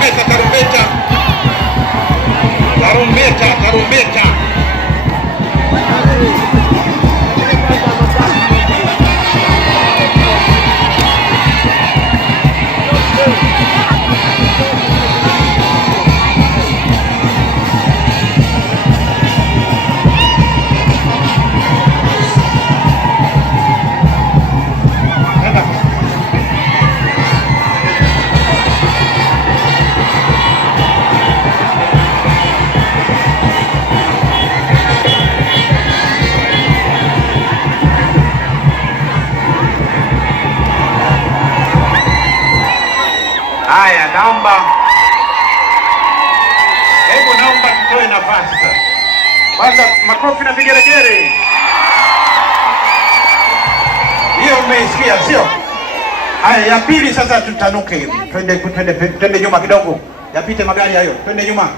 tarumbeta, tarumbeta, tarumbeta, tarumbeta. Haya, naomba tutoe nafasi sasa. Kwanza makofi na vigelegele. Hiyo umeisikia, sio? Haya, ya pili sasa tutanuke. Twende nyuma kidogo. Yapite magari hayo. Twende nyuma.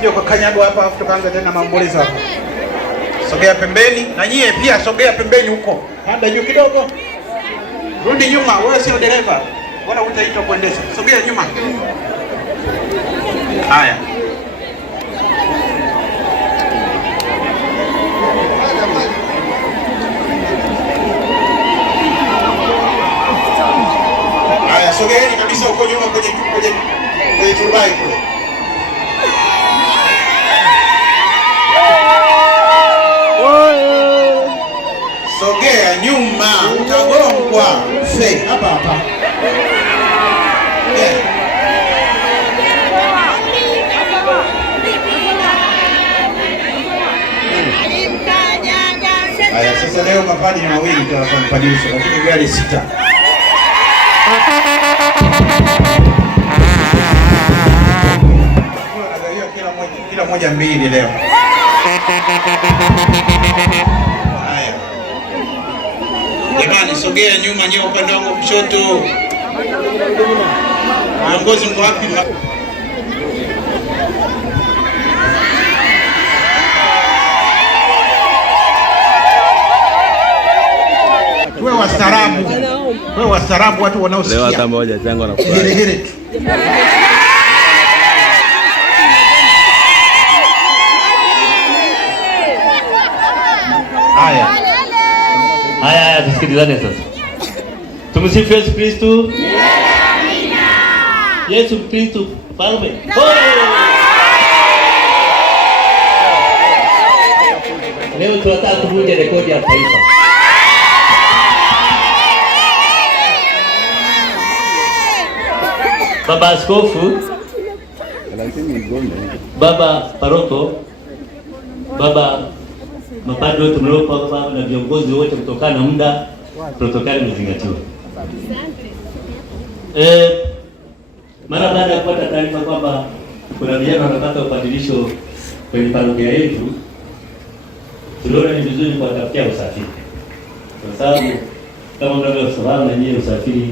Sio kwa kanyago hapa afu tukaanza tena maombolezo hapa. Sogea pembeni na nyie pia sogea pembeni huko. Panda juu kidogo. Rudi nyuma, wewe sio dereva. Bwana utaitwa kuendesha. Sogea nyuma. Haya. Haya, sogeeni kabisa huko nyuma kwenye turubai kule. Sogea nyuma, utagongwa. Hapa hapa. Haya, sasa leo mapadi ni mawili tunakompadisha, lakini gari 6. Kila moja 2 leo. Haya. Jamani, sogea nyuma, nyie upande wangu kushoto. Viongozi mko wapi? Wewe wastaarabu watu wanaosikia. Leo hata moja chango na kufanya. Haya, tusikilizane sasa. Tumsifu Yesu Kristo. Yesu Kristo Mfalme. Leo tunataka kuvunja rekodi ya taifa. Baba Askofu, Baba Paroko, Baba mapadri wote mliopo hapa na viongozi wote, kutokana na muda protokali imezingatiwa. Mara baada ya kupata taarifa kwamba kuna vijana wanapata ubadilisho kwenye parokia yetu, tuliona ni vizuri kuwatafutia usafiri, kwa sababu kama mnavyofahamu na nyinyi usafiri